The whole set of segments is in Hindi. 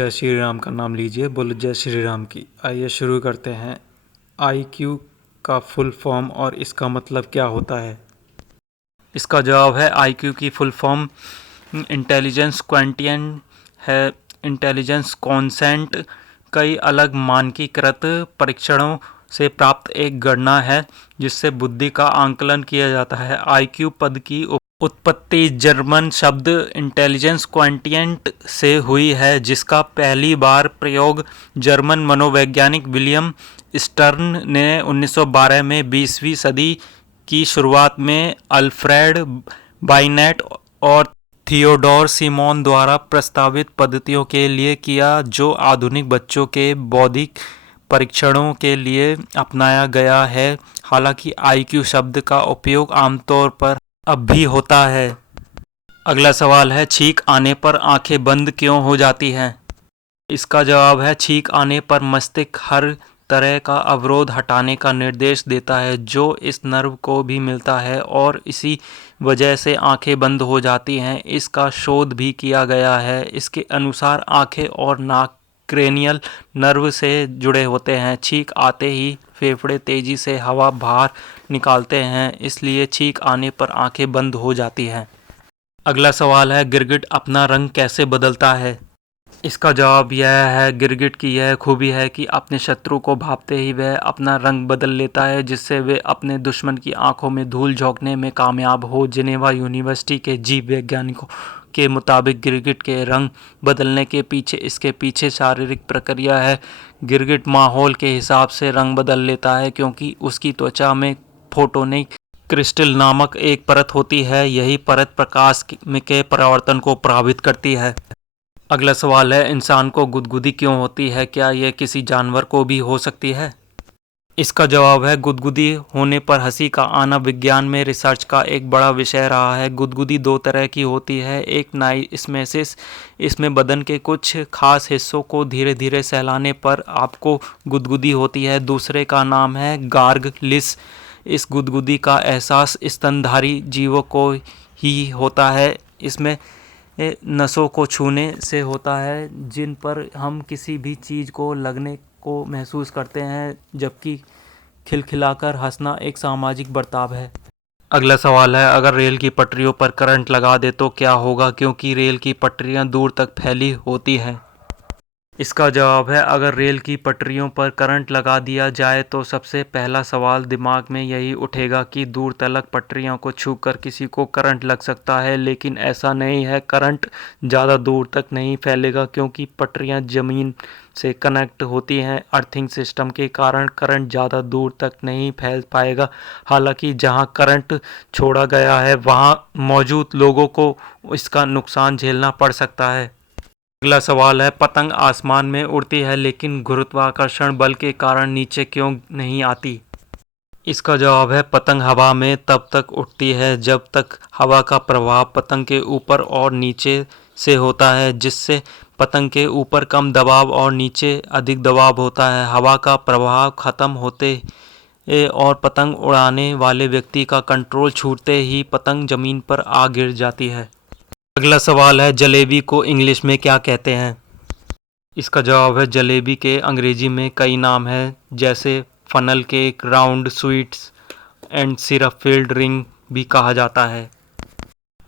जय श्री राम का नाम लीजिए, बोलो जय श्री राम की। आइए शुरू करते हैं। आईक्यू का फुल फॉर्म और इसका मतलब क्या होता है। इसका जवाब है आईक्यू की फुल फॉर्म इंटेलिजेंस क्वांटिएंट है। इंटेलिजेंस क्वोशिएंट कई अलग मानकीकृत परीक्षणों से प्राप्त एक गणना है जिससे बुद्धि का आंकलन किया जाता है। आईक्यू पद की उत्पत्ति जर्मन शब्द इंटेलिजेंस क्वांटिएंट से हुई है, जिसका पहली बार प्रयोग जर्मन मनोवैज्ञानिक विलियम स्टर्न ने 1912 में 20वीं सदी की शुरुआत में अल्फ्रेड बाइनेट और थियोडोर सिमोन द्वारा प्रस्तावित पद्धतियों के लिए किया, जो आधुनिक बच्चों के बौद्धिक परीक्षणों के लिए अपनाया गया है। हालांकि आईक्यू शब्द का उपयोग आमतौर पर अब भी होता है। अगला सवाल है, छींक आने पर आंखें बंद क्यों हो जाती हैं। इसका जवाब है, छींक आने पर मस्तिष्क हर तरह का अवरोध हटाने का निर्देश देता है, जो इस नर्व को भी मिलता है और इसी वजह से आंखें बंद हो जाती हैं। इसका शोध भी किया गया है। इसके अनुसार आंखें और नाक क्रेनियल नर्व से जुड़े होते हैं। छींक आते ही फेफड़े तेजी से हवा बाहर निकालते हैं, इसलिए छींक आने पर आंखें बंद हो जाती हैं। अगला सवाल है, गिरगिट अपना रंग कैसे बदलता है। इसका जवाब यह है, गिरगिट की यह खूबी है कि अपने शत्रु को भांपते ही वह अपना रंग बदल लेता है, जिससे वे अपने दुश्मन की आंखों में धूल झोंकने में कामयाब हो। जिनेवा यूनिवर्सिटी के जीव वैज्ञानिकों के मुताबिक गिरगिट के रंग बदलने के पीछे इसके पीछे शारीरिक प्रक्रिया है। गिरगिट माहौल के हिसाब से रंग बदल लेता है क्योंकि उसकी त्वचा में फोटोनिक क्रिस्टल नामक एक परत होती है। यही परत प्रकाश के परावर्तन को प्रभावित करती है। अगला सवाल है, इंसान को गुदगुदी क्यों होती है, क्या यह किसी जानवर को भी हो सकती है। इसका जवाब है, गुदगुदी होने पर हंसी का आना विज्ञान में रिसर्च का एक बड़ा विषय रहा है। गुदगुदी दो तरह की होती है, एक नाइस्मेसिस, इसमें बदन के कुछ खास हिस्सों को धीरे धीरे सहलाने पर आपको गुदगुदी होती है। दूसरे का नाम है गार्गलिस। इस गुदगुदी का एहसास स्तनधारी जीवों को ही होता है। इसमें नसों को छूने से होता है, जिन पर हम किसी भी चीज़ को लगने को महसूस करते हैं, जबकि खिलखिलाकर हंसना एक सामाजिक बर्ताव है। अगला सवाल है, अगर रेल की पटरियों पर करंट लगा दे तो क्या होगा, क्योंकि रेल की पटरियां दूर तक फैली होती हैं। इसका जवाब है, अगर रेल की पटरियों पर करंट लगा दिया जाए तो सबसे पहला सवाल दिमाग में यही उठेगा कि दूर तलक पटरियों को छूकर किसी को करंट लग सकता है, लेकिन ऐसा नहीं है। करंट ज़्यादा दूर तक नहीं फैलेगा क्योंकि पटरियां ज़मीन से कनेक्ट होती हैं। अर्थिंग सिस्टम के कारण करंट ज़्यादा दूर तक नहीं फैल पाएगा। हालांकि जहां करंट छोड़ा गया है वहां मौजूद लोगों को इसका नुकसान झेलना पड़ सकता है। अगला सवाल है, पतंग आसमान में उड़ती है लेकिन गुरुत्वाकर्षण बल के कारण नीचे क्यों नहीं आती। इसका जवाब है, पतंग हवा में तब तक उड़ती है जब तक हवा का प्रभाव पतंग के ऊपर और नीचे से होता है, जिससे पतंग के ऊपर कम दबाव और नीचे अधिक दबाव होता है। हवा का प्रभाव खत्म होते और पतंग उड़ाने वाले व्यक्ति का कंट्रोल छूटते ही पतंग जमीन पर आ गिर जाती है। अगला सवाल है, जलेबी को इंग्लिश में क्या कहते हैं। इसका जवाब है, जलेबी के अंग्रेजी में कई नाम हैं, जैसे funnel cake, round sweets and syrup field ring भी कहा जाता है।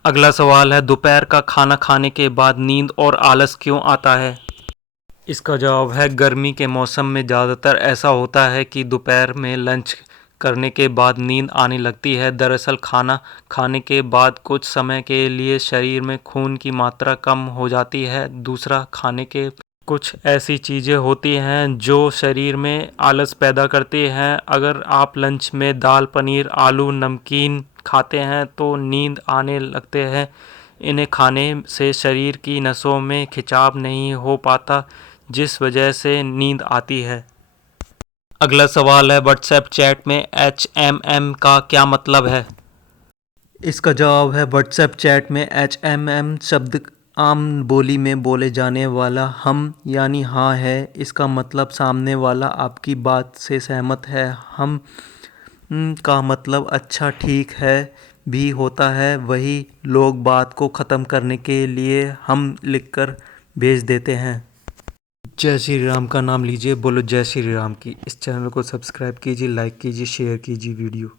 अगला सवाल है, दोपहर का खाना खाने के बाद नींद और आलस क्यों आता है। इसका जवाब है, गर्मी के मौसम में ज़्यादातर ऐसा होता है कि दोपहर में लंच करने के बाद नींद आने लगती है। दरअसल खाना खाने के बाद कुछ समय के लिए शरीर में खून की मात्रा कम हो जाती है। दूसरा, खाने के कुछ ऐसी चीज़ें होती हैं जो शरीर में आलस पैदा करती हैं। अगर आप लंच में दाल, पनीर, आलू, नमकीन खाते हैं तो नींद आने लगते हैं। इन्हें खाने से शरीर की नसों में खिंचाव नहीं हो पाता, जिस वजह से नींद आती है। अगला सवाल है, व्हाट्सएप चैट में HMM का क्या मतलब है। इसका जवाब है, व्हाट्सएप चैट में HMM शब्द आम बोली में बोले जाने वाला हम यानी हाँ है। इसका मतलब सामने वाला आपकी बात से सहमत है। हम का मतलब अच्छा, ठीक है भी होता है। वही लोग बात को ख़त्म करने के लिए हम लिखकर भेज देते हैं। जय श्री राम का नाम लीजिए, बोलो जय श्री राम की। इस चैनल को सब्सक्राइब कीजिए, लाइक कीजिए, शेयर कीजिए वीडियो।